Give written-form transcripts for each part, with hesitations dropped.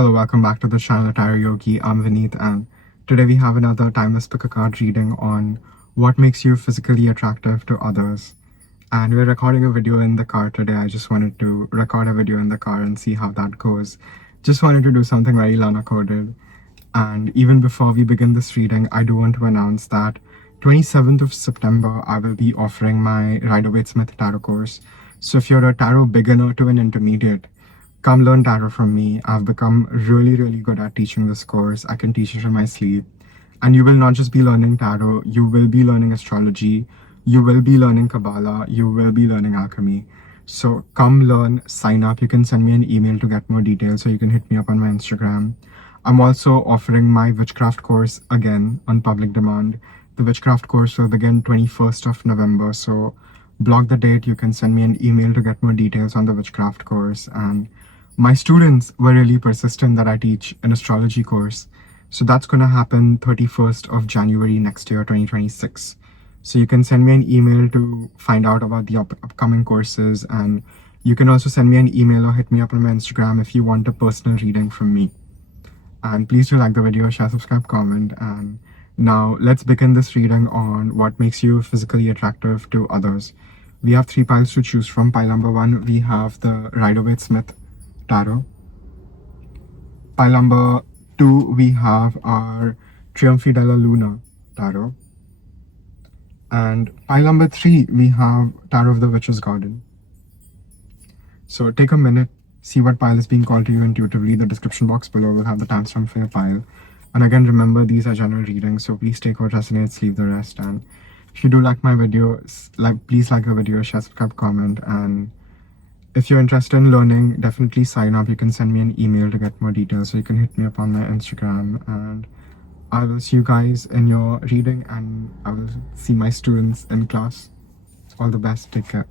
Hello, welcome back to the channel Tarot Yogi. I'm Vinit, and today we have another timeless pick a card reading on what makes you physically attractive to others. And we're recording a video in the car today. I just wanted to record a video in the car and see how that goes. Just wanted to do something very Lana coded. And even before we begin this reading, I do want to announce that 27th of September, I will be offering my Rider-Waite-Smith Tarot course. So if you're a tarot beginner to an intermediate, come learn tarot from me. I've become really good at teaching this course. I can teach it in my sleep. And you will not just be learning tarot, you will be learning astrology, you will be learning Kabbalah, you will be learning alchemy. So come learn, sign up. You can send me an email to get more details, or you can hit me up on my Instagram. I'm also offering my witchcraft course again on public demand. The witchcraft course will begin 21st of November. So block the date. You can send me an email to get more details on the witchcraft course. And my students were really persistent that I teach an astrology course. So that's going to happen 31st of January next year, 2026. So you can send me an email to find out about the upcoming courses. And you can also send me an email or hit me up on my Instagram if you want a personal reading from me. And please do like the video, share, subscribe, comment. And now let's begin this reading on what makes you physically attractive to others. We have 3 piles to choose from. Pile number 1, we have the Rider-Waite-Smith Tarot. Pile number 2, we have our Trionfi della Luna Tarot. And pile number 3, we have Tarot of the Witch's Garden. So take a minute, see what pile is being called to you intuitively. The description box below will have the timestamp for your pile. And again, remember, these are general readings, so please take what resonates, leave the rest. And if you do like my video, please like the video, share, subscribe, comment. And if you're interested in learning, definitely sign up. You can send me an email to get more details, so you can hit me up on my Instagram. And I will see you guys in your reading, and I will see my students in class. All the best. Take care.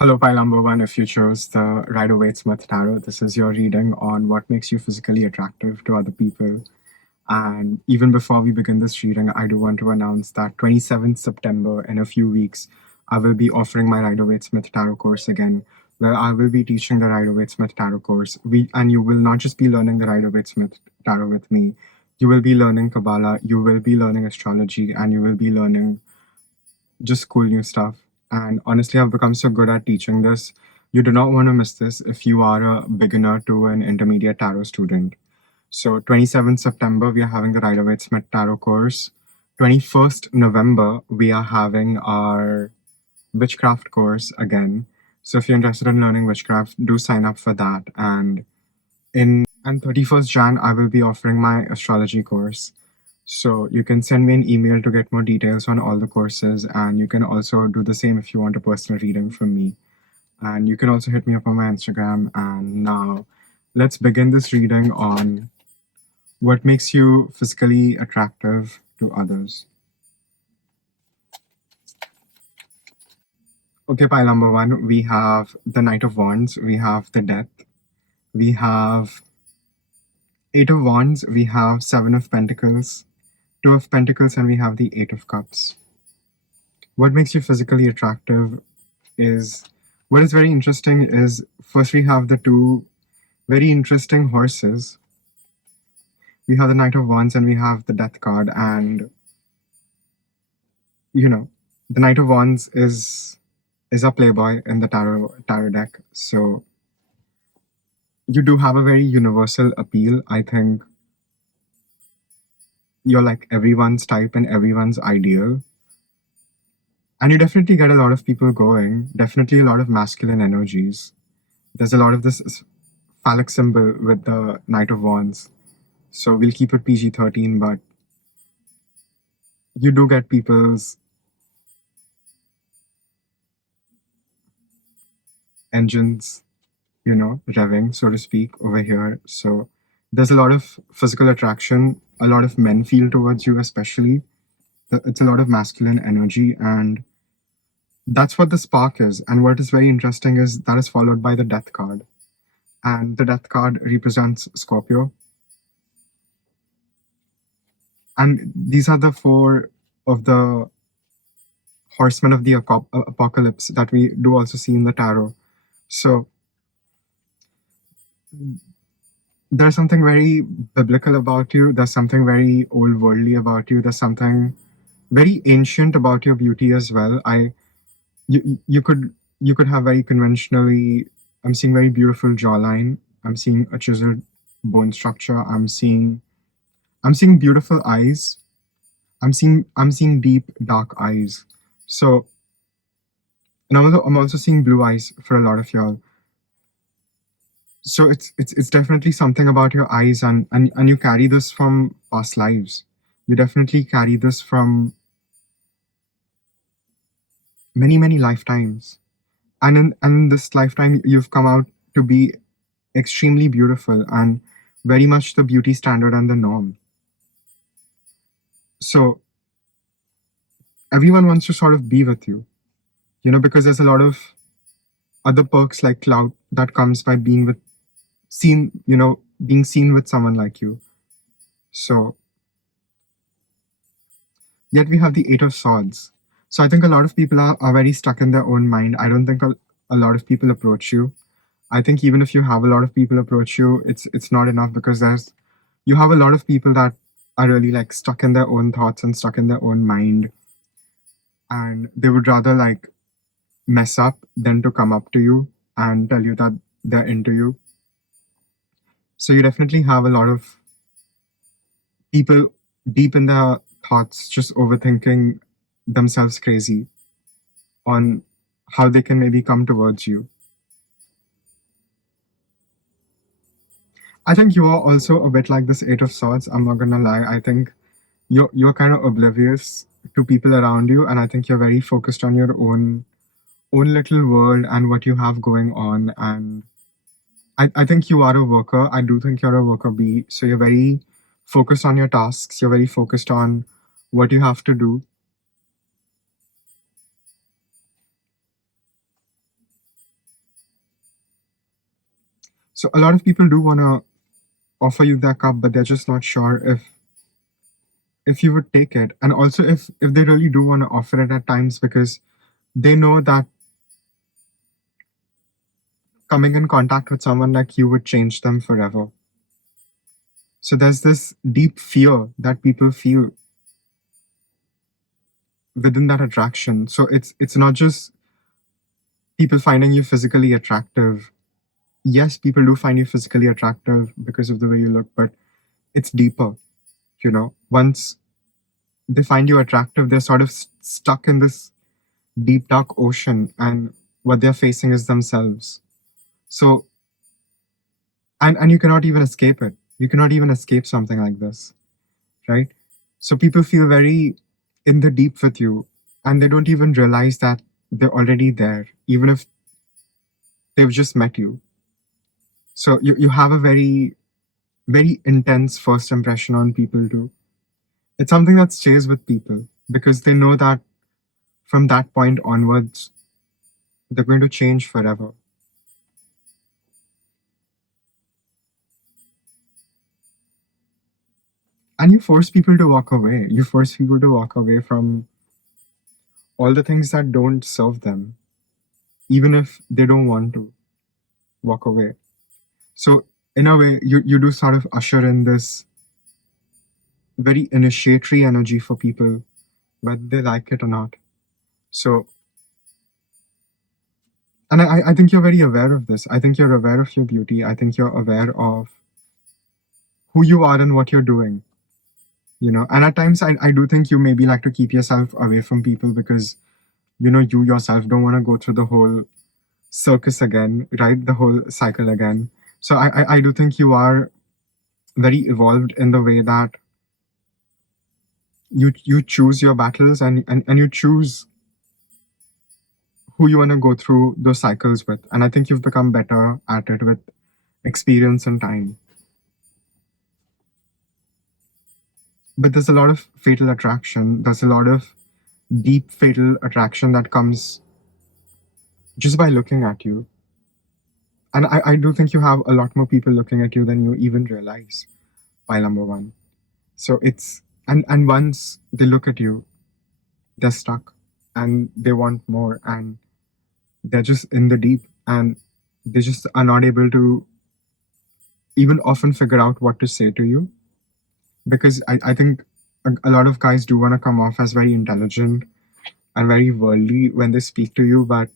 Hello, pile number 1. If you chose the Rider-Waite-Smith Tarot, this is your reading on what makes you physically attractive to other people. And even before we begin this reading, I do want to announce that 27th September, in a few weeks, I will be offering my Rider-Waite-Smith Tarot course again, where I will be teaching the Rider-Waite-Smith Tarot course. And you will not just be learning the Rider-Waite-Smith Tarot with me. You will be learning Kabbalah, you will be learning astrology, and you will be learning just cool new stuff. And honestly, I've become so good at teaching this. You do not want to miss this if you are a beginner to an intermediate tarot student. So 27th September, we are having the Rider-Waite-Smith Tarot course. 21st November, we are having our witchcraft course again. So if you're interested in learning witchcraft, do sign up for that. And 31st Jan, I will be offering my astrology course. So you can send me an email to get more details on all the courses. And you can also do the same if you want a personal reading from me. And you can also hit me up on my Instagram. And now let's begin this reading on what makes you physically attractive to others. Okay, pile number 1, we have the Knight of Wands, we have the Death, we have 8 of Wands, we have 7 of Pentacles, 2 of Pentacles, and we have the 8 of Cups. What makes you physically attractive is, what is very interesting is, first we have the 2 very interesting horses. We have the Knight of Wands and we have the Death card. And, you know, the Knight of Wands is a playboy in the tarot deck. So you do have a very universal appeal. I think you're like everyone's type and everyone's ideal. And you definitely get a lot of people going. Definitely a lot of masculine energies. There's a lot of this phallic symbol with the Knight of Wands. So we'll keep it PG-13, but you do get people's engines, revving, so to speak, over here. So there's a lot of physical attraction. A lot of men feel towards you, especially. It's a lot of masculine energy, and that's what the spark is. And what is very interesting is that is followed by the Death card. And the Death card represents Scorpio. And these are the 4 of the horsemen of the apocalypse that we do also see in the tarot. So there's something very biblical about you. There's something very old worldly about you. There's something very ancient about your beauty as well. You could have very conventionally. I'm seeing very beautiful jawline. I'm seeing a chiseled bone structure. I'm seeing beautiful eyes. I'm seeing deep dark eyes. So, and I'm also seeing blue eyes for a lot of y'all. So it's definitely something about your eyes, and you carry this from past lives. You definitely carry this from many lifetimes, and in this lifetime you've come out to be extremely beautiful and very much the beauty standard and the norm. So everyone wants to sort of be with you, because there's a lot of other perks like clout that comes by being seen with someone like you. So yet we have the Eight of Swords. So I think a lot of people are very stuck in their own mind. I don't think a lot of people approach you. I think even if you have a lot of people approach you, it's not enough, because you have a lot of people that are really like stuck in their own thoughts and stuck in their own mind, and they would rather like mess up than to come up to you and tell you that they're into you. So you definitely have a lot of people deep in their thoughts just overthinking themselves crazy on how they can maybe come towards you. I think you are also a bit like this Eight of Swords. I'm not gonna lie. I think you're kind of oblivious to people around you, and I think you're very focused on your own little world and what you have going on. And I think you are a worker. I do think you're a worker bee. So you're very focused on your tasks. You're very focused on what you have to do. So a lot of people do want to offer you their cup, but they're just not sure if you would take it. And also if they really do want to offer it at times, because they know that coming in contact with someone like you would change them forever. So there's this deep fear that people feel within that attraction. So it's not just people finding you physically attractive. Yes, people do find you physically attractive because of the way you look, but it's deeper. Once they find you attractive, they're sort of stuck in this deep dark ocean, and what they're facing is themselves. So and you cannot even escape it. You cannot even escape something like this, right? So people feel very in the deep with you, and they don't even realize that they're already there, even if they've just met you. So you have a very, very intense first impression on people too. It's something that stays with people because they know that from that point onwards, they're going to change forever. And you force people to walk away. You force people to walk away from all the things that don't serve them, even if they don't want to walk away. So in a way, you do sort of usher in this very initiatory energy for people, whether they like it or not. So, and I think you're very aware of this. I think you're aware of your beauty. I think you're aware of who you are and what you're doing. And at times I do think you maybe like to keep yourself away from people because you yourself don't want to go through the whole circus again, right? The whole cycle again. So I do think you are very evolved in the way that you choose your battles, and you choose who you want to go through those cycles with. And I think you've become better at it with experience and time. But there's a lot of fatal attraction. There's a lot of deep fatal attraction that comes just by looking at you. And I do think you have a lot more people looking at you than you even realize, pile number one. So it's and once they look at you, they're stuck. and they want more, and they're just in the deep, and they just are not able to even often figure out what to say to you, because I think a lot of guys do want to come off as very intelligent and very worldly when they speak to you, but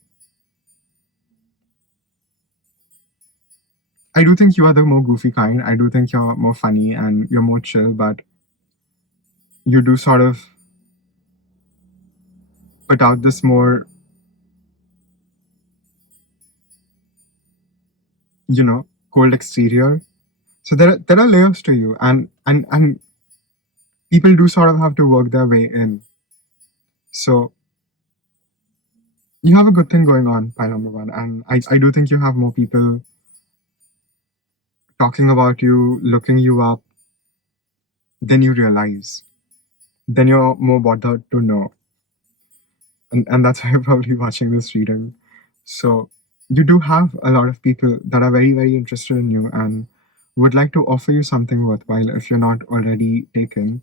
I do think you are the more goofy kind. I do think you're more funny and you're more chill, but you do sort of put out this more, cold exterior. So there are layers to you, and people do sort of have to work their way in. So you have a good thing going on, pile number one, and I do think you have more people talking about you, looking you up, than you realize. Then you're more bothered to know, and that's why you're probably watching this reading. So you do have a lot of people that are very, very interested in you and would like to offer you something worthwhile if you're not already taken.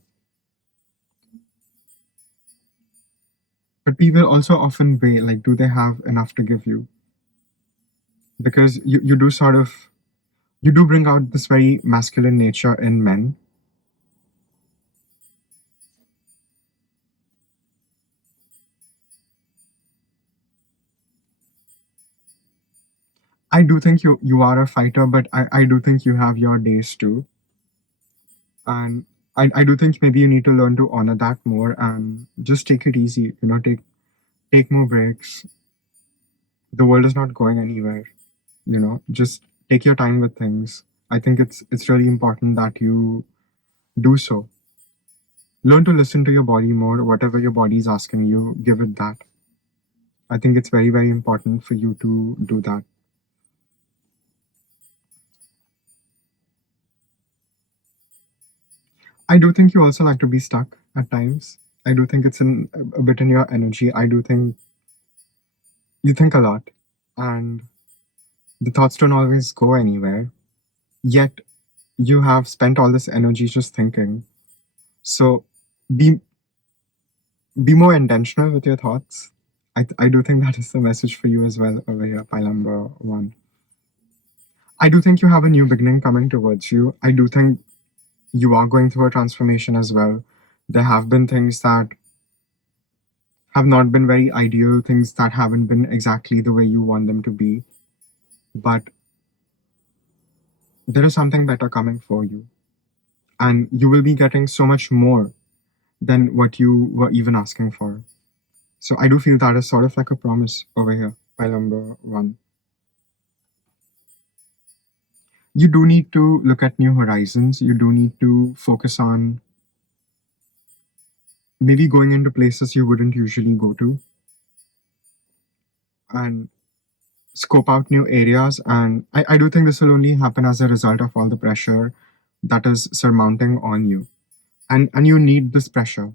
But people also often weigh, like, do they have enough to give you? Because you do sort of, you do bring out this very masculine nature in men. I do think you are a fighter, but I do think you have your days too. And I do think maybe you need to learn to honor that more and just take it easy, take more breaks. The world is not going anywhere, just take your time with things. I think it's really important that you do so. Learn to listen to your body more. Whatever your body is asking you, give it that. I think it's very, very important for you to do that. I do think you also like to be stuck at times. I do think it's a bit in your energy. I do think you think a lot, and the thoughts don't always go anywhere. Yet you have spent all this energy just thinking. So be be more intentional with your thoughts. I do think that is the message for you as well over here, pile number one. I do think you have a new beginning coming towards you. I do think you are going through a transformation as well. There have been things that have not been very ideal, things that haven't been exactly the way you want them to be. But there is something better coming for you. And you will be getting so much more than what you were even asking for. So I do feel that is sort of like a promise over here, pile number one. You do need to look at new horizons. You do need to focus on maybe going into places you wouldn't usually go to and scope out new areas. And I do think this will only happen as a result of all the pressure that is surmounting on you. And you need this pressure.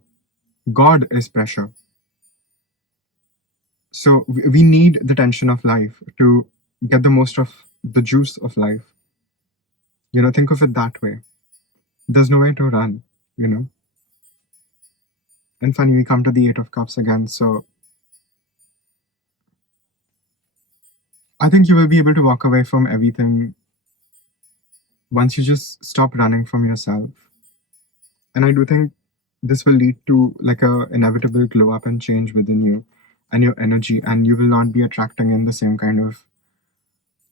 God is pressure. So we need the tension of life to get the most of the juice of life. Think of it that way. There's nowhere to run, you know. And funny, we come to the Eight of Cups again. So I think you will be able to walk away from everything once you just stop running from yourself. And I do think this will lead to like a inevitable glow up and change within you and your energy, and you will not be attracting in the same kind of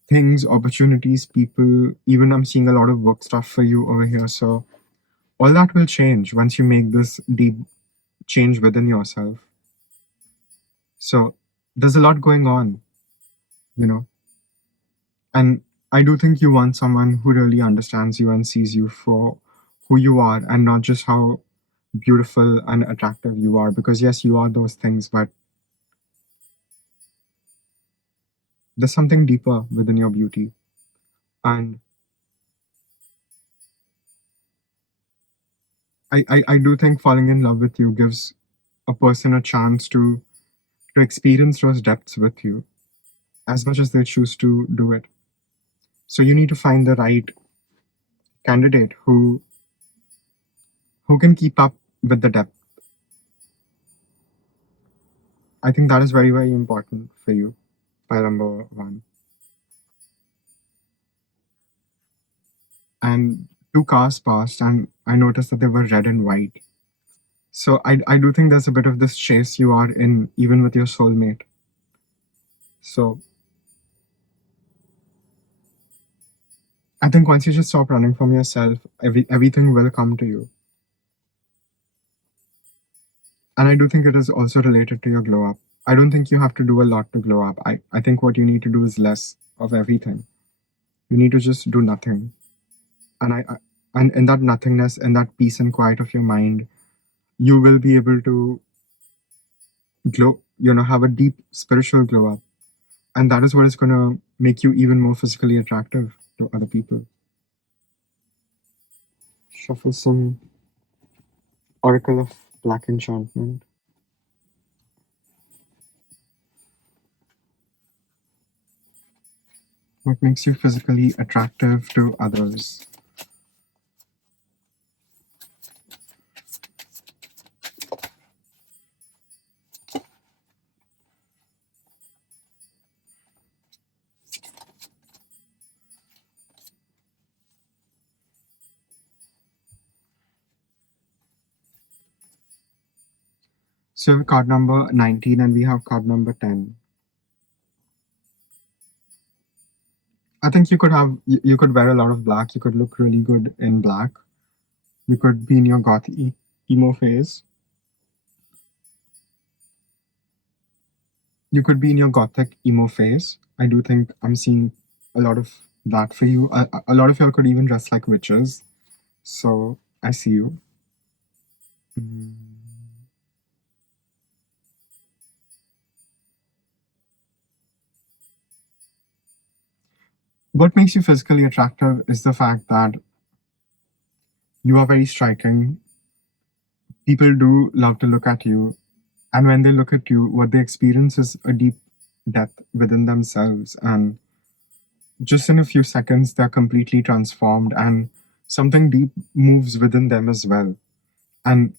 things, opportunities, people. Even I'm seeing a lot of work stuff for you over here. So all that will change once you make this deep change within yourself. So there's a lot going on, you know. And I do think you want someone who really understands you and sees you for who you are and not just how beautiful and attractive you are. Because, yes, you are those things, but there's something deeper within your beauty. And I do think falling in love with you gives a person a chance to experience those depths with you as much as they choose to do it. So you need to find the right candidate who can keep up with the depth. I think that is very, very important for you, pile number one. And two cars passed, and I noticed that they were red and white. So I do think there's a bit of this chase you are in, even with your soulmate. So I think once you just stop running from yourself, everything will come to you. And I do think it is also related to your glow up. I don't think you have to do a lot to glow up. I think what you need to do is less of everything. You need to just do nothing. And in that nothingness, in that peace and quiet of your mind, you will be able to glow, have a deep spiritual glow up. And that is what is going to make you even more physically attractive to other people. Shuffle some Oracle of Black Enchantment. What makes you physically attractive to others? So we have card number 19 and we have card number 10. I think you could wear a lot of black. You could look really good in black. You could be in your goth emo phase. You could be in your gothic emo phase. I do think I'm seeing a lot of that for you. A lot of y'all could even dress like witches. So I see you. What makes you physically attractive is the fact that you are very striking. People do love to look at you. And when they look at you, what they experience is a deep depth within themselves. And just in a few seconds, they're completely transformed and something deep moves within them as well. And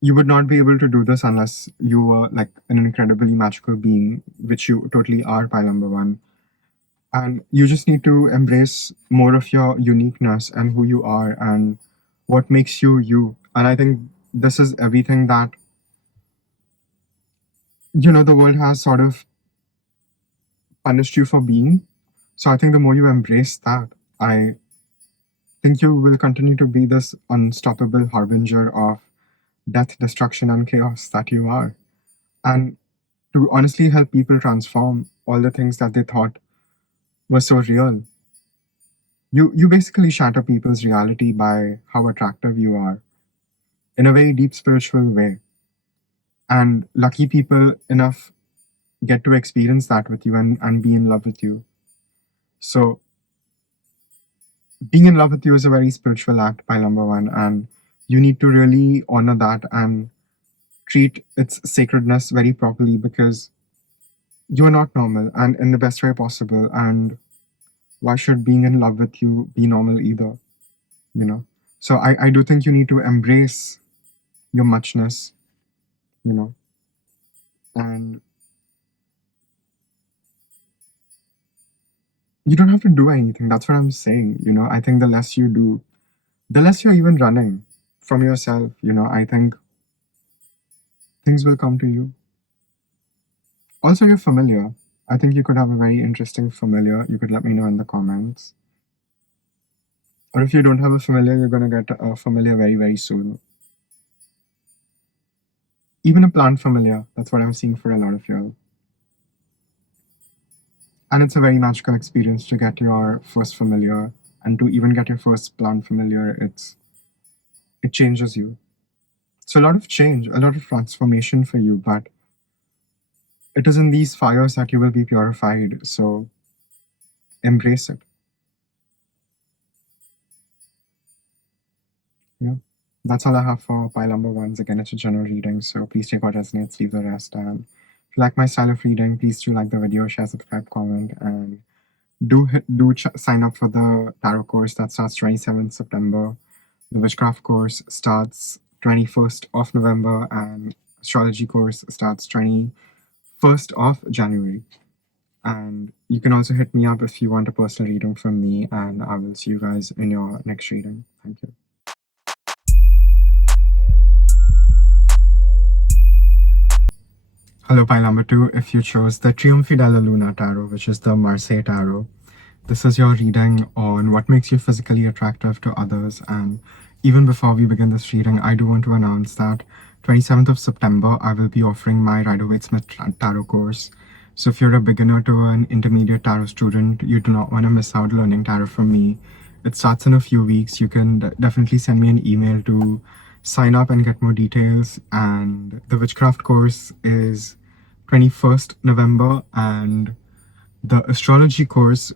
you would not be able to do this unless you were like an incredibly magical being, which you totally are, pile number one. And you just need to embrace more of your uniqueness and who you are and what makes you you. And I think this is everything that, the world has sort of punished you for being. So I think the more you embrace that, I think you will continue to be this unstoppable harbinger of death, destruction, and chaos that you are. And to honestly help people transform all the things that they thought were so real. You basically shatter people's reality by how attractive you are in a very deep spiritual way. And lucky people enough get to experience that with you and be in love with you. So being in love with you is a very spiritual act, pile number one, and you need to really honor that and treat its sacredness very properly because you're not normal and in the best way possible. And why should being in love with you be normal either? So I do think you need to embrace your muchness, and you don't have to do anything. That's what I'm saying. I think the less you do, the less you're even running from yourself. I think things will come to you. Also, you're familiar. I think you could have a very interesting familiar. You could let me know in the comments. Or if you don't have a familiar, you're going to get a familiar very, very soon. Even a plant familiar. That's what I'm seeing for a lot of you. And it's a very magical experience to get your first familiar and to even get your first plant familiar. It changes you. So a lot of change, a lot of transformation for you, but it is in these fires that you will be purified. So embrace it. Yeah. That's all I have for pile number ones. Again, it's a general reading, so please take what resonates, leave the rest. And if you like my style of reading, please do like the video, share, subscribe, comment, and sign up for the tarot course that starts 27th September. The witchcraft course starts 21st of November, and astrology course starts 21st of January. And you can also hit me up if you want a personal reading from me, and I will see you guys in your next reading. Thank you. Hello, pile number 2. If you chose the Triumphi della Luna Tarot, which is the Marseille Tarot, this is your reading on what makes you physically attractive to others. And even before we begin this reading, I do want to announce that 27th of September, I will be offering my Rider-Waite-Smith Tarot course. So if you're a beginner to an intermediate tarot student, you do not want to miss out learning tarot from me. It starts in a few weeks. You can definitely send me an email to sign up and get more details. And the Witchcraft course is 21st November, and the astrology course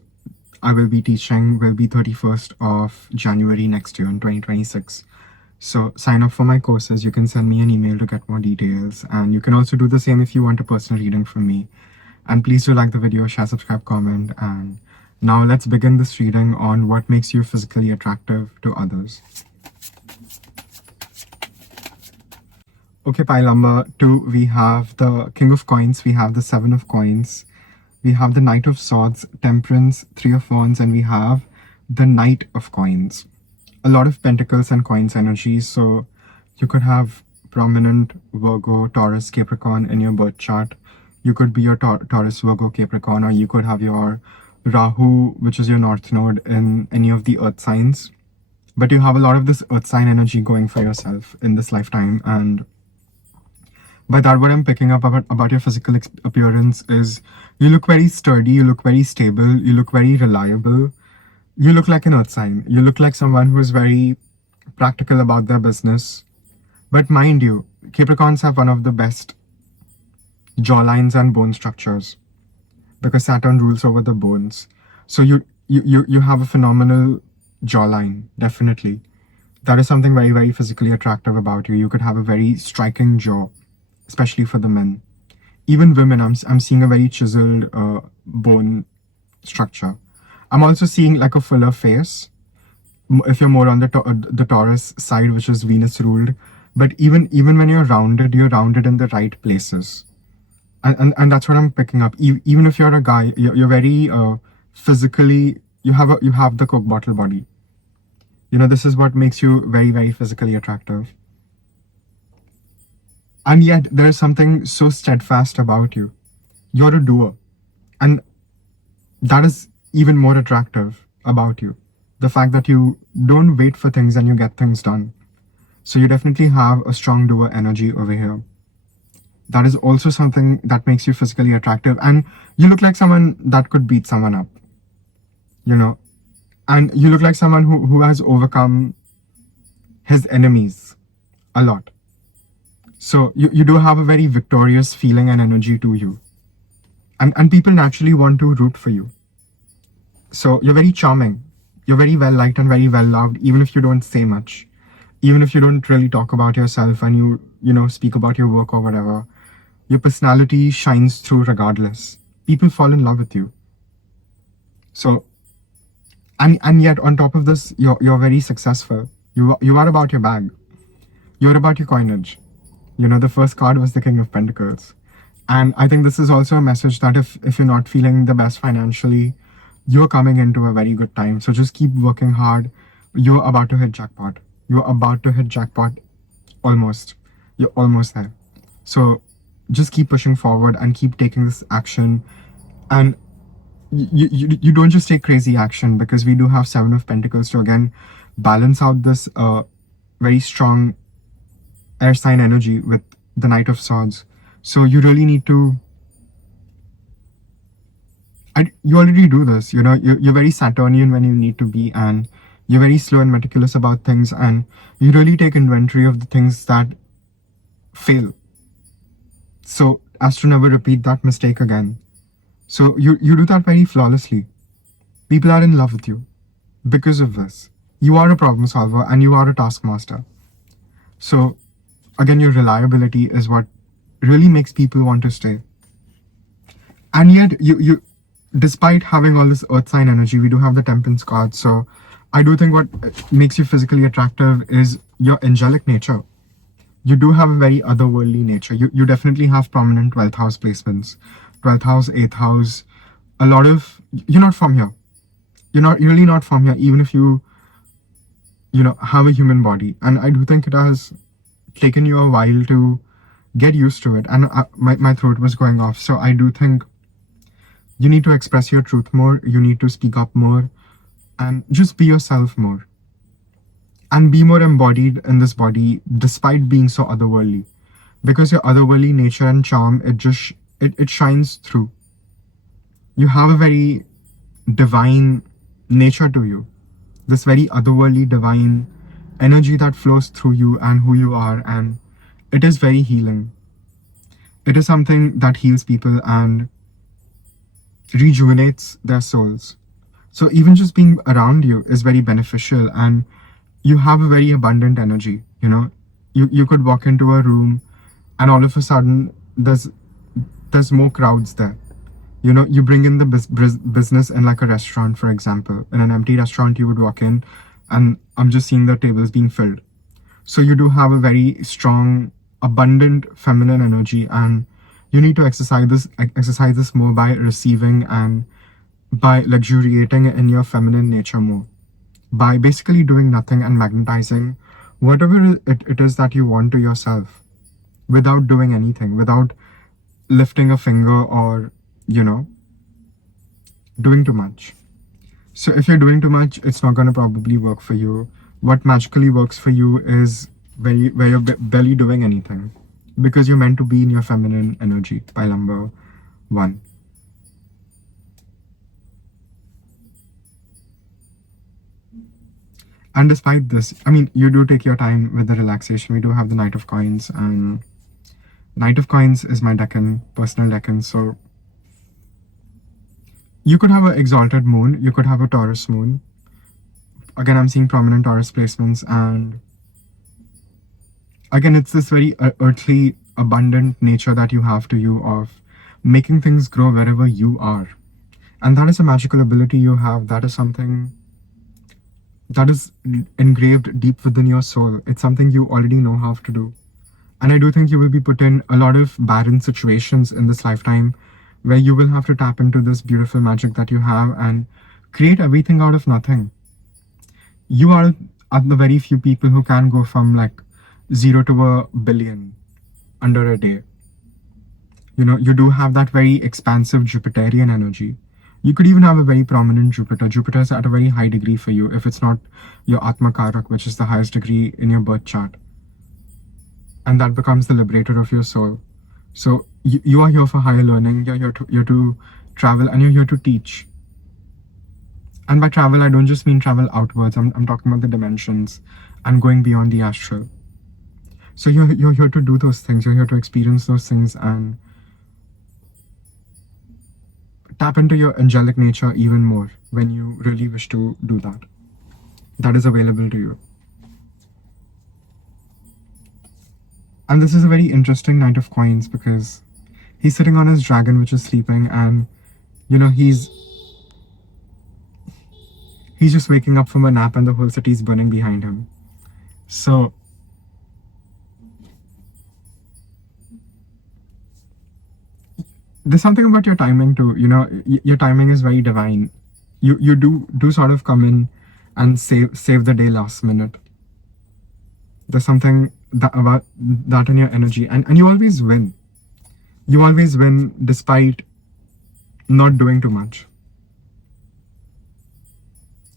I will be teaching will be 31st of January next year in 2026. So sign up for my courses. You can send me an email to get more details, and you can also do the same if you want a personal reading from me. And please do like the video, share, subscribe, comment. And now let's begin this reading on what makes you physically attractive to others. Okay, pile number 2, we have the King of Coins, we have the 7 of Coins, we have the Knight of Swords, Temperance, 3 of Wands, and we have the Knight of Coins. A lot of Pentacles and Coins energies, so you could have prominent Virgo, Taurus, Capricorn in your birth chart. You could be your Taurus, Virgo, Capricorn, or you could have your Rahu, which is your North Node, in any of the Earth signs. But you have a lot of this Earth sign energy going for yourself in this lifetime, and by that, what I'm picking up about your physical appearance is you look very sturdy, you look very stable, you look very reliable. You look like an earth sign. You look like someone who is very practical about their business. But mind you, Capricorns have one of the best jawlines and bone structures because Saturn rules over the bones. So you have a phenomenal jawline, definitely. That is something very, very physically attractive about you. You could have a very striking jaw, especially for the men. Even women, I'm seeing a very chiseled bone structure. I'm also seeing like a fuller face if you're more on the Taurus side, which is Venus ruled. But even when you're rounded in the right places. And that's what I'm picking up. Even if you're a guy, you're very physically, you have the Coke bottle body. You know, this is what makes you very, very physically attractive. And yet there is something so steadfast about you. You're a doer. And that is even more attractive about you. The fact that you don't wait for things and you get things done. So you definitely have a strong doer energy over here. That is also something that makes you physically attractive. And you look like someone that could beat someone up. You know? And you look like someone who has overcome his enemies a lot. So you do have a very victorious feeling and energy to you. And people naturally want to root for you. So you're very charming. You're very well liked and very well loved, even if you don't say much. Even if you don't really talk about yourself and you know, speak about your work or whatever. Your personality shines through regardless. People fall in love with you. So, and yet on top of this, you're very successful. You are about your bag. You're about your coinage. You know, the first card was the King of Pentacles. And I think this is also a message that if you're not feeling the best financially, you're coming into a very good time. So just keep working hard. You're about to hit jackpot. You're about to hit jackpot. Almost. You're almost there. So just keep pushing forward and keep taking this action. And you don't just take crazy action, because we do have 7 of Pentacles to again balance out this very strong air sign energy with the Knight of Swords. So you really need to, and you already do this, you know, you're very Saturnian when you need to be, and you're very slow and meticulous about things, and you really take inventory of the things that fail, so as to never repeat that mistake again. So you do that very flawlessly. People are in love with you because of this. You are a problem solver and you are a taskmaster. So again, your reliability is what really makes people want to stay. And yet you despite having all this earth sign energy, we do have the Temperance card. So I do think what makes you physically attractive is your angelic nature. you do have a very otherworldly nature. You definitely have prominent 12th house placements, 12th house, 8th house. A lot of, you're not from here. You're really not from here, even if you have a human body. And I do think it has taken you a while to get used to it. And my throat was going off. So I do think you need to express your truth more. You need to speak up more and just be yourself more. And be more embodied in this body despite being so otherworldly. Because your otherworldly nature and charm, it shines through. You have a very divine nature to you. This very otherworldly divine energy that flows through you and who you are, and it is very healing. It is something that heals people and rejuvenates their souls. So even just being around you is very beneficial, and you have a very abundant energy. You could walk into a room and all of a sudden there's more crowds there. You bring in the business in like a restaurant, for example. In an empty restaurant, you would walk in and I'm just seeing the tables being filled. So you do have a very strong, abundant feminine energy, and you need to exercise this more by receiving and by luxuriating in your feminine nature more. By basically doing nothing and magnetizing whatever it is that you want to yourself without doing anything, without lifting a finger or doing too much. So if you're doing too much, it's not going to probably work for you. What magically works for you is where you're barely doing anything, because you're meant to be in your feminine energy. Pile number 1. And despite this, you do take your time with the relaxation. We do have the Knight of Coins, and Knight of Coins is my personal decan. So you could have an exalted moon, you could have a Taurus moon. Again, I'm seeing prominent Taurus placements, and again, it's this very earthly, abundant nature that you have to you of making things grow wherever you are. And that is a magical ability you have. That is something that is engraved deep within your soul. It's something you already know how to do. And I do think you will be put in a lot of barren situations in this lifetime where you will have to tap into this beautiful magic that you have and create everything out of nothing. You are the very few people who can go from like 0 to 1,000,000,000 under a day. You do have that very expansive Jupiterian energy. You could even have a very prominent Jupiter. Jupiter is at a very high degree for you if it's not your Atma Karak, which is the highest degree in your birth chart. And that becomes the liberator of your soul. So you are here for higher learning. You're here to travel, and you're here to teach. And by travel, I don't just mean travel outwards. I'm talking about the dimensions and going beyond the astral. So you're here to do those things. You're here to experience those things and tap into your angelic nature even more when you really wish to do that. That is available to you. And this is a very interesting Knight of Coins because he's sitting on his dragon, which is sleeping, and he's just waking up from a nap and the whole city is burning behind him. So there's something about your timing too. Your timing is very divine. You do sort of come in and save the day last minute. There's something about that in your energy, and you always win. You always win despite not doing too much.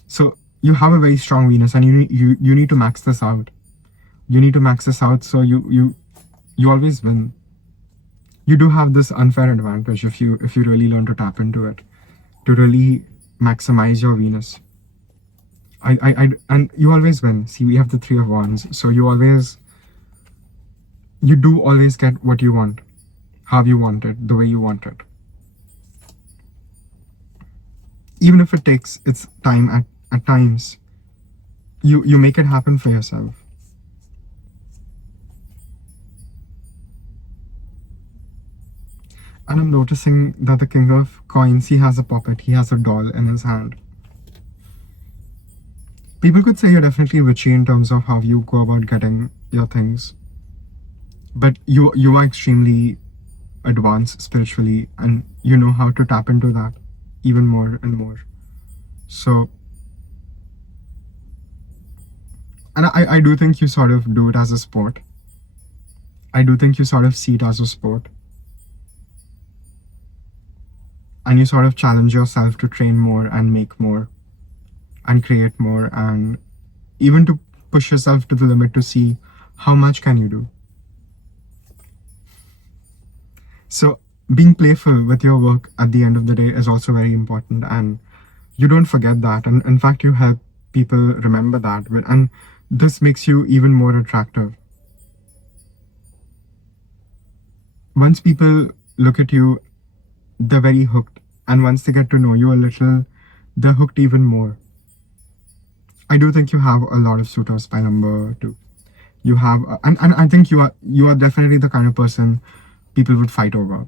So you have a very strong Venus, and you need to max this out. You need to max this out, so you always win. You do have this unfair advantage if you really learn to tap into it, to really maximize your Venus. And you always win. See, we have the 3 of Wands, so you do always get what you want, how you want it, the way you want it. Even if it takes its time at times, you make it happen for yourself. And I'm noticing that the King of Coins, he has a puppet, he has a doll in his hand. People could say you're definitely witchy in terms of how you go about getting your things. but you are extremely advanced spiritually, and you know how to tap into that even more and more. So, and I do think you sort of do it as a sport. I do think you sort of see it as a sport, and you sort of challenge yourself to train more and make more and create more, and even to push yourself to the limit to see how much can you do. So being playful with your work at the end of the day is also very important, and you don't forget that, and in fact you help people remember that, and this makes you even more attractive. Once people look at you, they're very hooked, and once they get to know you a little, they're hooked even more. I do think you have a lot of suitors by number 2. You have, and I think you are definitely the kind of person people would fight over.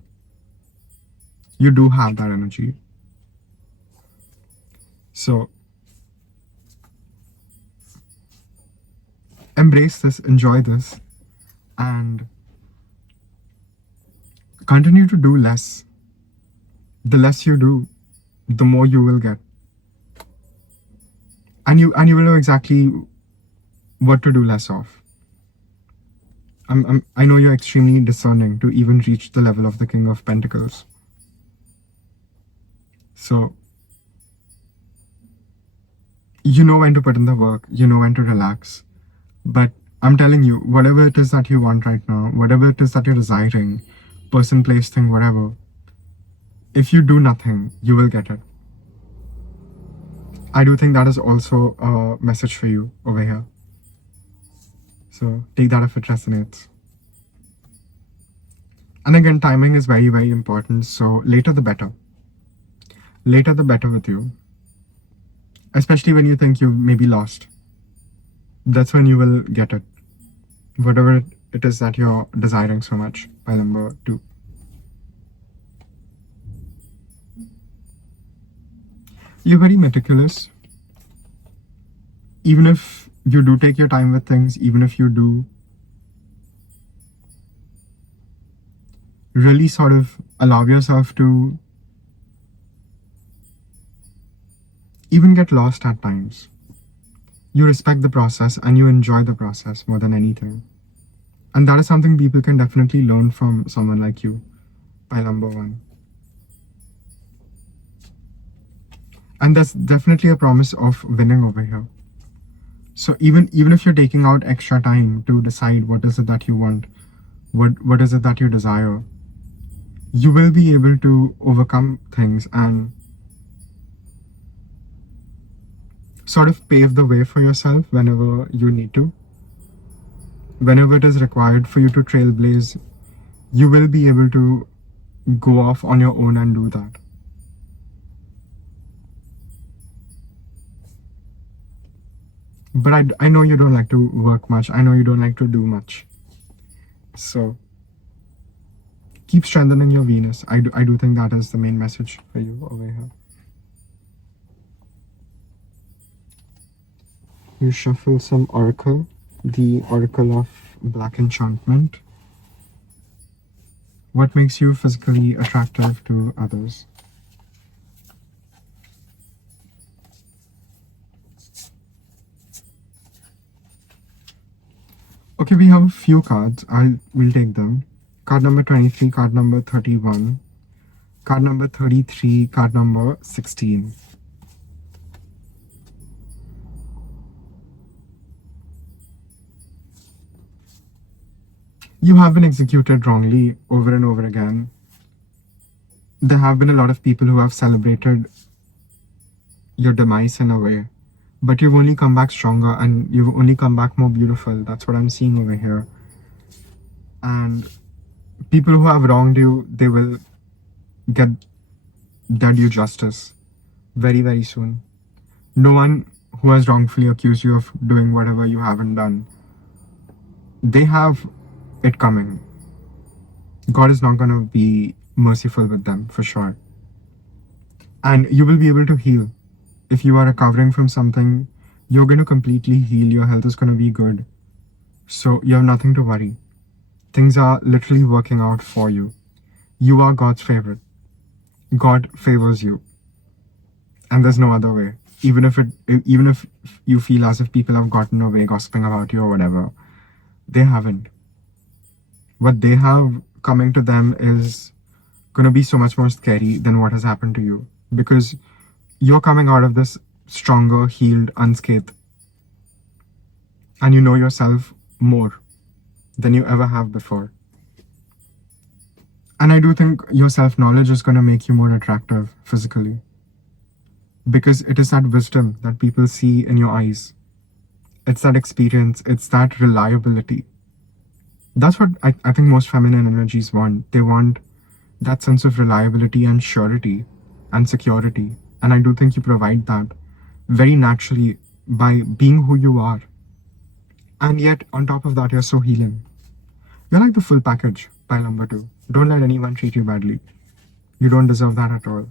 You do have that energy. So embrace this, enjoy this, and continue to do less. The less you do, the more you will get. And you will know exactly what to do less of. I know you're extremely discerning to even reach the level of the King of Pentacles. So you know when to put in the work, you know when to relax. But I'm telling you, whatever it is that you want right now, whatever it is that you're desiring, person, place, thing, whatever, if you do nothing, you will get it. I do think that is also a message for you over here. So take that if it resonates. And again, timing is very, very important. So later the better. Later the better with you. Especially when you think you've maybe lost. That's when you will get it. Whatever it is that you're desiring so much by number 2. You're very meticulous. Even if you do take your time with things, even if you do really sort of allow yourself to even get lost at times, you respect the process and you enjoy the process more than anything. And that is something people can definitely learn from someone like you by number 1. And that's definitely a promise of winning over here. So even if you're taking out extra time to decide what is it that you want, what is it that you desire, you will be able to overcome things and sort of pave the way for yourself whenever you need to. Whenever it is required for you to trailblaze, you will be able to go off on your own and do that. But I know you don't like to work much. I know you don't like to do much. So keep strengthening your Venus. I do think that is the main message for you over here. You shuffle some Oracle, the Oracle of Black Enchantment. What makes you physically attractive to others? Okay, we have a few cards. We'll take them. Card number 23, card number 31, card number 33, card number 16. You have been executed wrongly over and over again. There have been a lot of people who have celebrated your demise in a way, but you've only come back stronger and you've only come back more beautiful. That's what I'm seeing over here. And people who have wronged you, they will get their due justice very, very soon. No one who has wrongfully accused you of doing whatever you haven't done, they have it coming. God is not going to be merciful with them, for sure. And you will be able to heal. If you are recovering from something, you're going to completely heal. Your health is going to be good. So you have nothing to worry. Things are literally working out for you. You are God's favorite. God favors you, and there's no other way. Even if you feel as if people have gotten away gossiping about you or whatever, they haven't. What they have coming to them is going to be so much more scary than what has happened to you, because you're coming out of this stronger, healed, unscathed, and you know yourself more than you ever have before. And I do think your self-knowledge is going to make you more attractive physically, because it is that wisdom that people see in your eyes. It's that experience, it's that reliability. That's what I think most feminine energies want. They want that sense of reliability and surety and security. And I do think you provide that very naturally by being who you are. And yet, on top of that, you're so healing. You're like the full package, pile number 2. Don't let anyone treat you badly. You don't deserve that at all.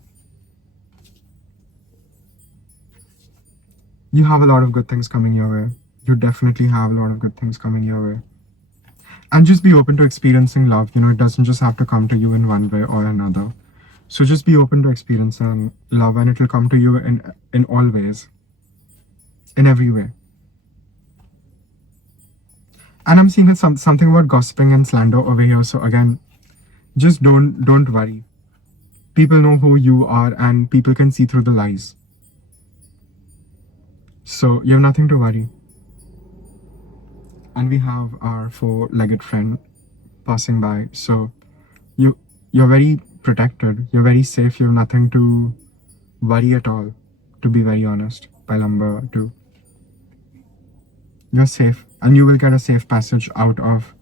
You have a lot of good things coming your way. You definitely have a lot of good things coming your way. And just be open to experiencing love. You know, it doesn't just have to come to you in one way or another. So just be open to experiencing love, and it will come to you in all ways. In every way. And I'm seeing that something about gossiping and slander over here. So again, just don't worry. People know who you are, and people can see through the lies. So you have nothing to worry. And we have our 4-legged friend passing by. So you're very protected. You're very safe. You have nothing to worry at all, to be very honest. Pile number 2. You're safe, and you will get a safe passage out of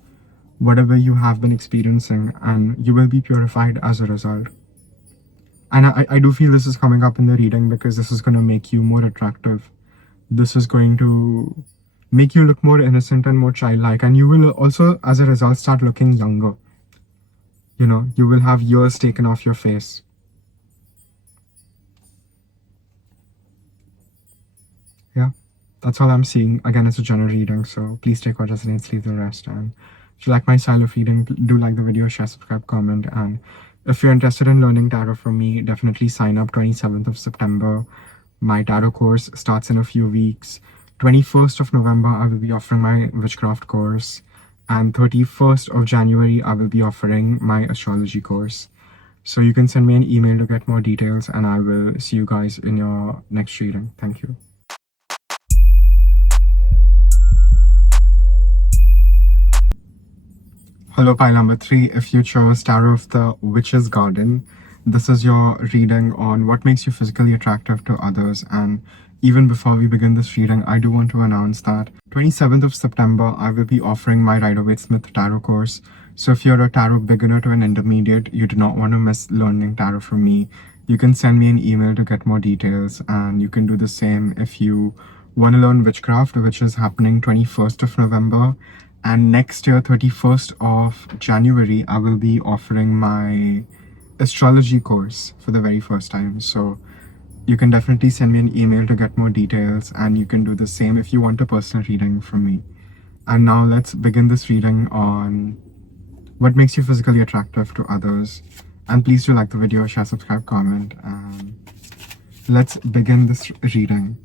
whatever you have been experiencing, and you will be purified as a result. And I do feel this is coming up in the reading because this is going to make you more attractive. This is going to make you look more innocent and more childlike, and you will also, as a result, start looking younger. You know, you will have years taken off your face. Yeah, that's all I'm seeing. Again, it's a general reading, so please take what resonates, leave the rest. And if you like my style of reading, do like the video, share, subscribe, comment. And if you're interested in learning tarot from me, definitely sign up. 27th of September, my tarot course starts in a few weeks. 21st of November, I will be offering my witchcraft course. And 31st of January, I will be offering my astrology course. So you can send me an email to get more details, and I will see you guys in your next reading. Thank you. Hello, pile number 3. If you chose Tarot of the Witch's Garden, this is your reading on what makes you physically attractive to others. And even before we begin this reading, I do want to announce that 27th of September, I will be offering my Rider-Waite-Smith tarot course. So if you're a tarot beginner to an intermediate, you do not want to miss learning tarot from me, you can send me an email to get more details. And you can do the same if you want to learn witchcraft, which is happening 21st of November. And next year, 31st of January, I will be offering my astrology course for the very first time. So you can definitely send me an email to get more details, and you can do the same if you want a personal reading from me. And now let's begin this reading on what makes you physically attractive to others. And please do like the video, share, subscribe, comment, and let's begin this reading.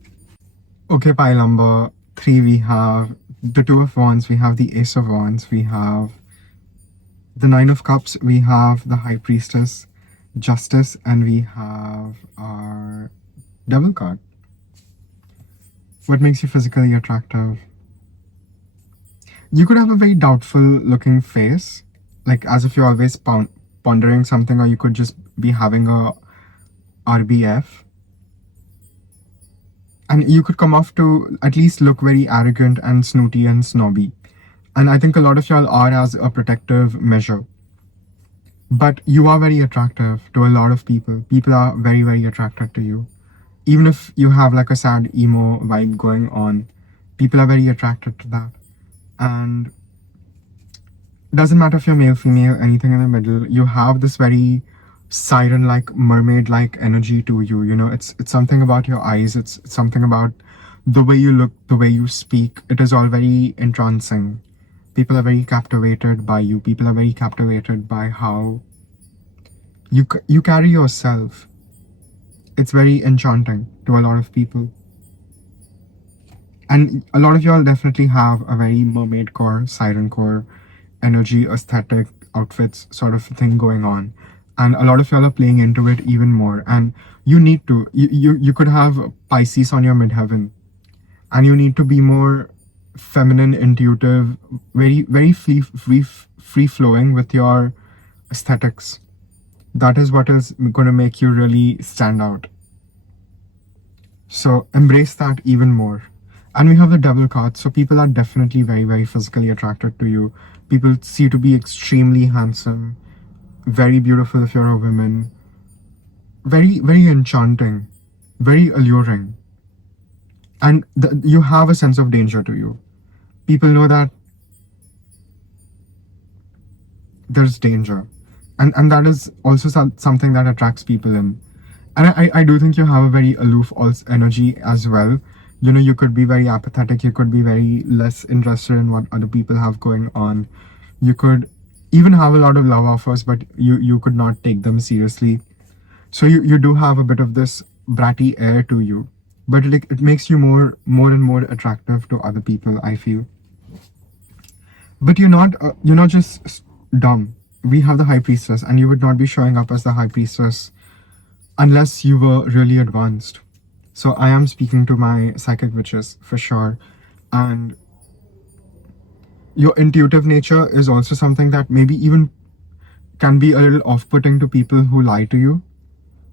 Okay, pile number 3, we have the 2 of Wands, we have the Ace of Wands, we have the 9 of Cups, we have the High Priestess, Justice, and we have our Devil card. What makes you physically attractive? You could have a very doubtful looking face, like as if you're always pondering something, or you could just be having a RBF. And you could come off to at least look very arrogant and snooty and snobby. And I think a lot of y'all are as a protective measure. But you are very attractive to a lot of people. People are very, very attracted to you. Even if you have like a sad emo vibe going on, people are very attracted to that. And it doesn't matter if you're male, female, anything in the middle, you have this very siren-like, mermaid-like energy to you. You know, it's something about your eyes, it's something about the way you look, the way you speak. It is all very entrancing. People are very captivated by you. People are very captivated by how you carry yourself. It's very enchanting to a lot of people. And a lot of y'all definitely have a very mermaid core, siren core, energy, aesthetic, outfits sort of thing going on. And a lot of y'all are playing into it even more. And you need to. You could have Pisces on your midheaven. And you need to be more feminine, intuitive, very free flowing with your aesthetics. That is what is going to make you really stand out. So embrace that even more. And we have the devil card, so people are definitely very physically attracted to you. People see you to be extremely handsome, very beautiful if you're a woman, very enchanting, very alluring. And you have a sense of danger to you. People know that there's danger. And that is also something that attracts people in. And I do think you have a very aloof energy as well. You know, you could be very apathetic. You could be very less interested in what other people have going on. You could even have a lot of love offers, but you could not take them seriously. So you do have a bit of this bratty air to you, but it makes you more and more attractive to other people, I feel. But you're not just dumb. We have the high priestess, and you would not be showing up as the high priestess unless you were really advanced. So I am speaking to my psychic witches for sure. And your intuitive nature is also something that maybe even can be a little off-putting to people who lie to you.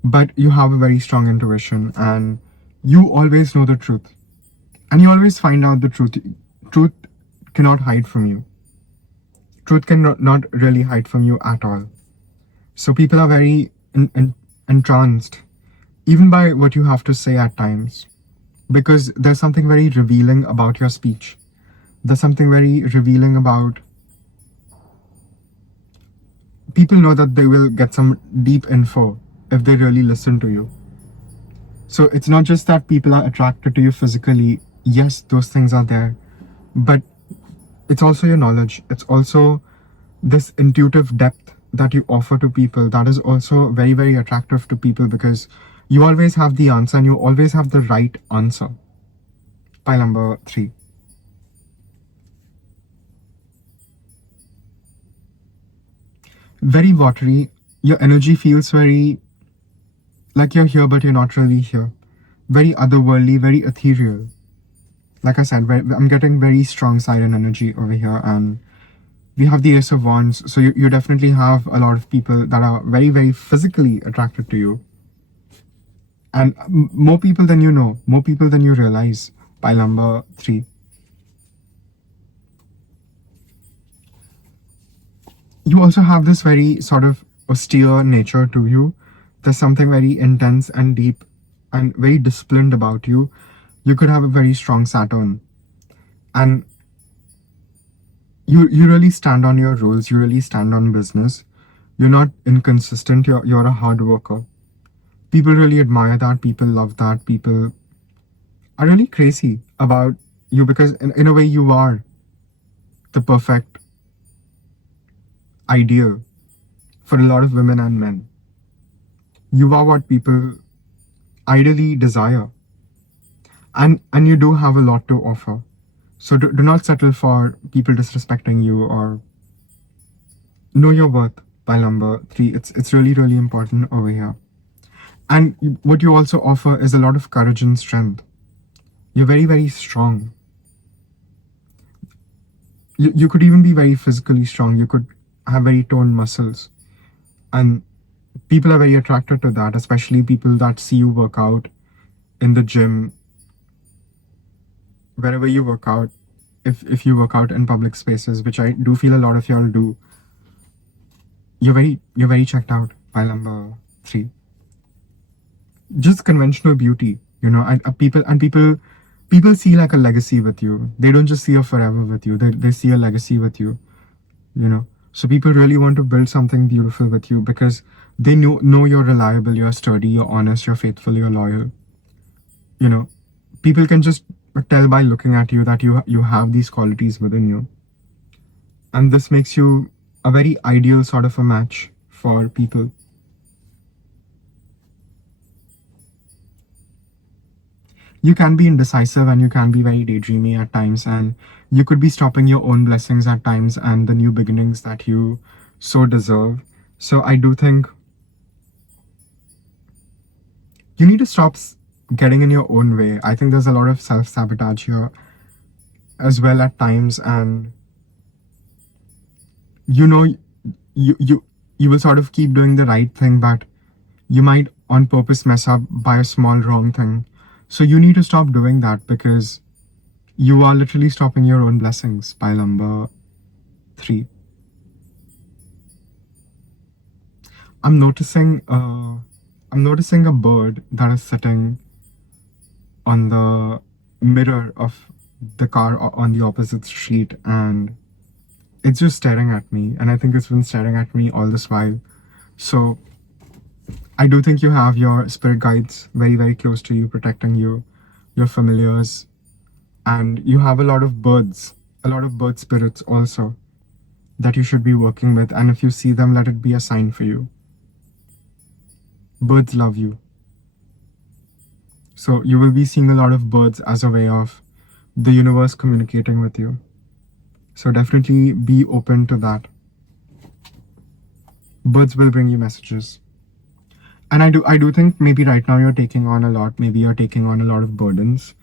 But you have a very strong intuition, and you always know the truth. And you always find out the truth. Truth cannot hide from you. Truth cannot really hide from you at all. So people are very entranced, even by what you have to say at times, because there's something very revealing about your speech. There's something very revealing about. People know that they will get some deep info if they really listen to you. So it's not just that people are attracted to you physically. Yes, those things are there, but it's also your knowledge. It's also this intuitive depth that you offer to people that is also very attractive to people, because you always have the answer and you always have the right answer. Pile number 3. Very watery. Your energy feels very like you're here, but you're not really here. Very otherworldly, very ethereal. Like I said, I'm getting very strong siren energy over here, and we have the Ace of Wands. So you definitely have a lot of people that are very physically attracted to you. And more people than you know, more people than you realize. Pile number 3. You also have this very sort of austere nature to you. There's something very intense and deep and very disciplined about you. You could have a very strong Saturn. And you really stand on your rules. You really stand on business. You're not inconsistent. You're a hard worker. People really admire that. People love that. People are really crazy about you because in a way you are the perfect ideal for a lot of women and men. You are what people ideally desire. And you do have a lot to offer. So do not settle for people disrespecting you, or know your worth. Pile number 3. It's really important over here. And what you also offer is a lot of courage and strength. You're very strong. You could even be very physically strong. You could have very toned muscles. And people are very attracted to that, especially people that see you work out in the gym, wherever you work out. If you work out in public spaces, which I do feel a lot of y'all do, you're very checked out. Pile number 3. Just conventional beauty, and people see like a legacy with you. They don't just see a forever with you. They see a legacy with you, So people really want to build something beautiful with you because they know you're reliable, you're sturdy, you're honest, you're faithful, you're loyal. People can just tell by looking at you that you have these qualities within you. And this makes you a very ideal sort of a match for people. You can be indecisive and you can be very daydreamy at times, and you could be stopping your own blessings at times and the new beginnings that you so deserve. So I do think you need to stop getting in your own way. I think there's a lot of self-sabotage here as well at times, and you know, you will sort of keep doing the right thing, but you might on purpose mess up by a small wrong thing. So you need to stop doing that, because you are literally stopping your own blessings. Pile number 3. I'm noticing a bird that is sitting on the mirror of the car on the opposite street, and it's just staring at me, and I think it's been staring at me all this while. So I do think you have your spirit guides very, very close to you, protecting you, your familiars, and you have a lot of bird spirits also that you should be working with. And if you see them, let it be a sign for you. Birds love you. So you will be seeing a lot of birds as a way of the universe communicating with you. So definitely be open to that. Birds will bring you messages. And I do think maybe right now you're taking on a lot. Maybe you're taking on a lot of burdens.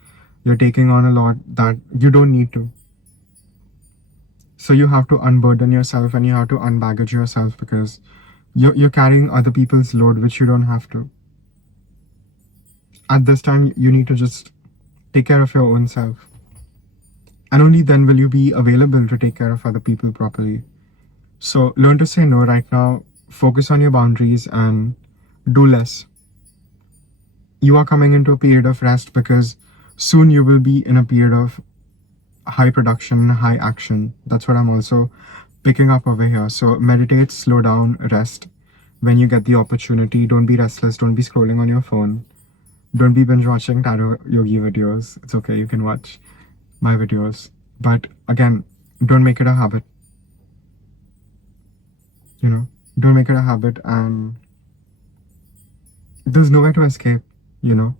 You're taking on a lot that you don't need to. So you have to unburden yourself and you have to unbaggage yourself, because you're carrying other people's load, which you don't have to. At this time, you need to just take care of your own self. And only then will you be available to take care of other people properly. So learn to say no right now. Focus on your boundaries and do less. You are coming into a period of rest, because soon you will be in a period of high production, high action. That's what I'm also picking up over here. So meditate, slow down, rest when you get the opportunity. Don't be restless. Don't be scrolling on your phone. Don't be binge watching tarot yogi videos. It's okay, you can watch my videos. But again, don't make it a habit. Don't make it a habit, and there's nowhere to escape, And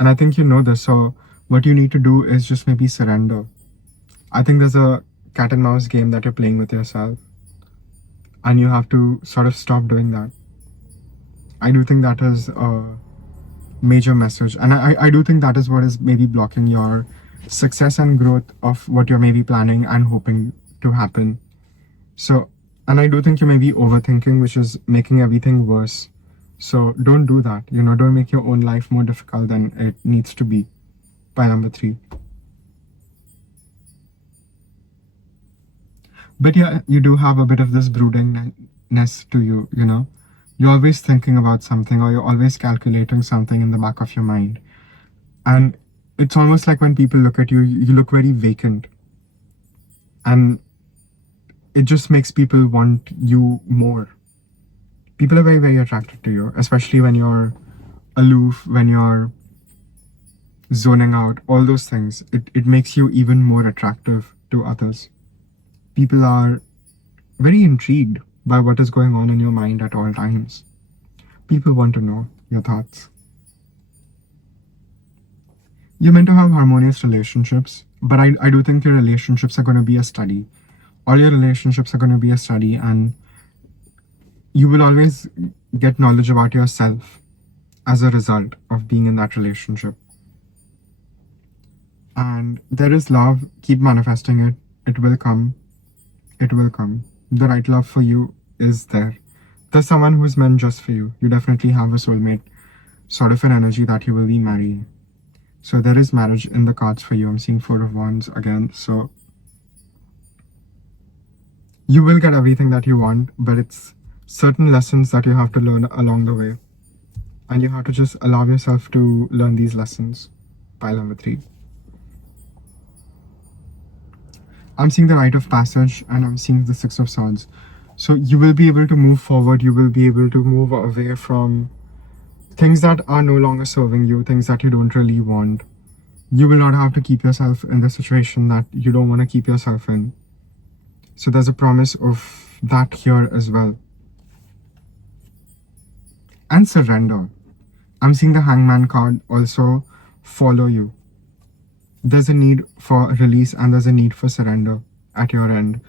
I think you know this, so what you need to do is just maybe surrender. I think there's a cat and mouse game that you're playing with yourself, and you have to sort of stop doing that. I do think that is a major message, and I do think that is what is maybe blocking your success and growth of what you're maybe planning and hoping to happen. So, and I do think you may be overthinking, which is making everything worse. So don't do that. Don't make your own life more difficult than it needs to be. By number 3. But yeah, you do have a bit of this broodingness to you, You're always thinking about something, or you're always calculating something in the back of your mind. And it's almost like when people look at you, you look very vacant. And it just makes people want you more. People are very, very attracted to you, especially when you're aloof, when you're zoning out, all those things. It makes you even more attractive to others. People are very intrigued by what is going on in your mind at all times. People want to know your thoughts. You're meant to have harmonious relationships, but I do think your relationships are going to be a study. All your relationships are going to be a study, and you will always get knowledge about yourself as a result of being in that relationship. And there is love. Keep manifesting it. It will come. It will come. The right love for you is there. There's someone who's meant just for you. You definitely have a soulmate sort of an energy that you will be marrying. So there is marriage in the cards for you. I'm seeing 4 of Wands again. So you will get everything that you want, but it's certain lessons that you have to learn along the way. And you have to just allow yourself to learn these lessons. Pile number 3. I'm seeing the Rite of Passage, and I'm seeing the 6 of Swords. So you will be able to move forward. You will be able to move away from things that are no longer serving you, things that you don't really want. You will not have to keep yourself in the situation that you don't want to keep yourself in. So there's a promise of that here as well. And surrender. I'm seeing the Hangman card also follow you. There's a need for release and there's a need for surrender at your end.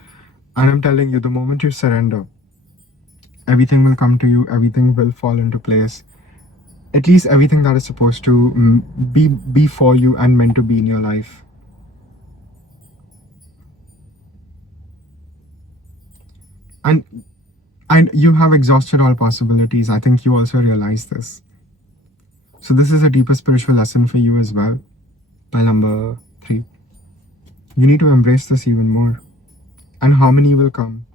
And I'm telling you, the moment you surrender, everything will come to you, everything will fall into place. At least everything that is supposed to be for you and meant to be in your life. And you have exhausted all possibilities. I think you also realize this. So this is a deeper spiritual lesson for you as well. Pile number 3. You need to embrace this even more. And harmony will come.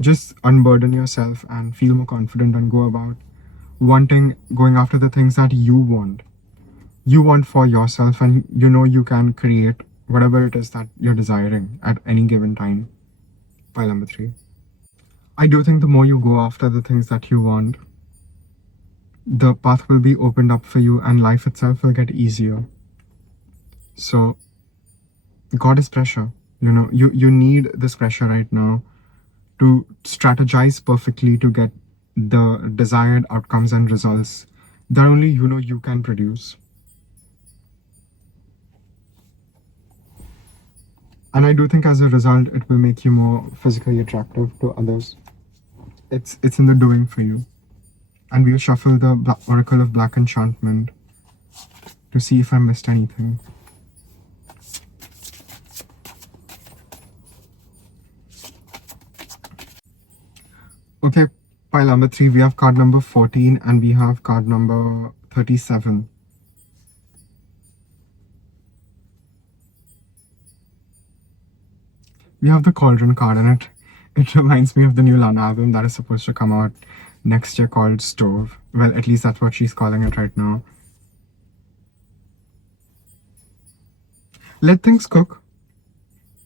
Just unburden yourself and feel more confident and go about going after the things that you want. You want for yourself, and you know you can create whatever it is that you're desiring at any given time. Pile number 3. I do think the more you go after the things that you want, the path will be opened up for you and life itself will get easier. So God is pressure. You need this pressure right now to strategize perfectly to get the desired outcomes and results that only you can produce. And I do think as a result, it will make you more physically attractive to others. It's in the doing for you. And we'll shuffle the Oracle of Black Enchantment to see if I missed anything. Okay, pile number 3, we have card number 14 and we have card number 37. We have the Cauldron card, and it reminds me of the new Lana album that is supposed to come out next year called Stove. Well, at least that's what she's calling it right now. Let things cook.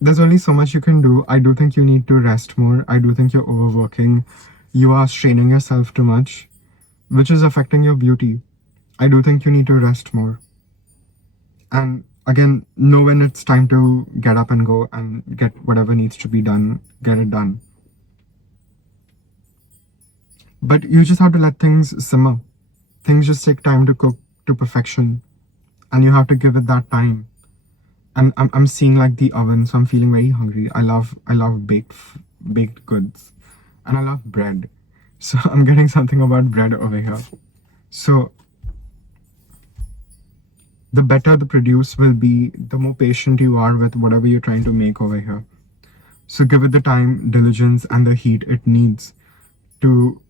There's only so much you can do. I do think you need to rest more. I do think you're overworking. You are straining yourself too much, which is affecting your beauty. I do think you need to rest more. And again, know when it's time to get up and go and get whatever needs to be done, get it done. But you just have to let things simmer. Things just take time to cook to perfection, and you have to give it that time. And I'm seeing like the oven, so I'm feeling very hungry. I love baked goods, and I love bread. So I'm getting something about bread over here. So the better the produce will be, the more patient you are with whatever you're trying to make over here. So give it the time, diligence, and the heat it needs to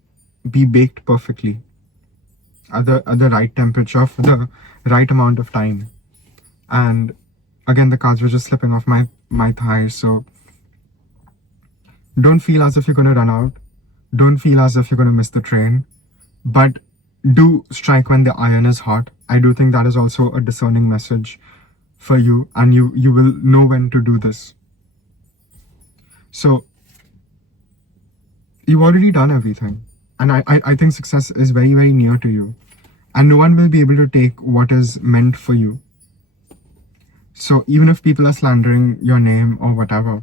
be baked perfectly at the right temperature for the right amount of time. And again, the cards were just slipping off my thighs, so don't feel as if you're going to run out. Don't feel as if you're going to miss the train. But do strike when the iron is hot. I do think that is also a discerning message for you, and you will know when to do this. So you've already done everything. And I think success is very, very near to you. And no one will be able to take what is meant for you. So even if people are slandering your name or whatever,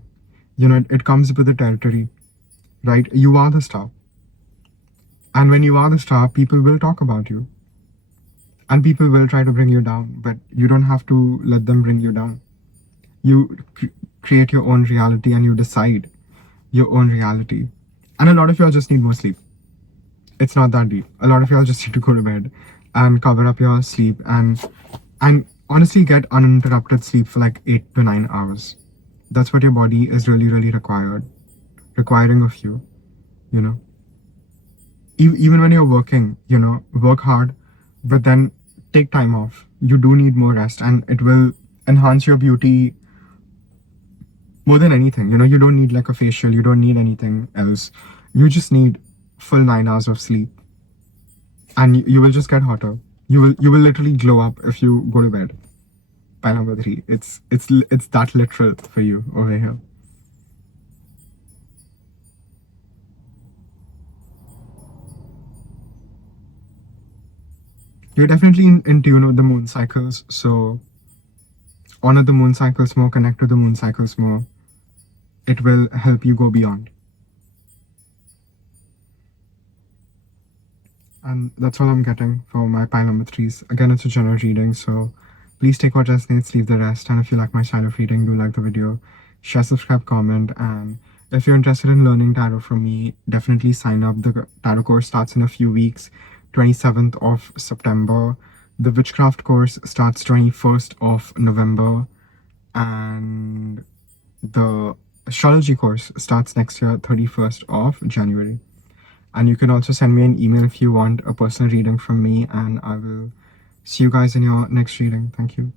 it comes with the territory, right? You are the star. And when you are the star, people will talk about you. And people will try to bring you down, but you don't have to let them bring you down. You create your own reality and you decide your own reality. And a lot of y'all just need more sleep. It's not that deep. A lot of y'all just need to go to bed and cover up your sleep and honestly get uninterrupted sleep for like 8 to 9 hours. That's what your body is really, really requiring of you, Even when you're working, work hard, but then take time off. You do need more rest, and it will enhance your beauty more than anything. You don't need like a facial, you don't need anything else. You just need full 9 hours of sleep, and you will just get hotter. You will literally glow up if you go to bed. Pile number 3. It's that literal for you over here. You're definitely in tune with the moon cycles, so honor the moon cycles more, connect to the moon cycles more. it will help you go beyond. And that's all I'm getting for my pile number 3s. Again, it's a general reading, so please take what resonates, leave the rest. And if you like my style of reading, do like the video, share, subscribe, comment. And if you're interested in learning tarot from me, definitely sign up. The tarot course starts in a few weeks, 27th of September. The witchcraft course starts 21st of November. And the astrology course starts next year, 31st of January. And you can also send me an email if you want a personal reading from me, and I will see you guys in your next reading. Thank you.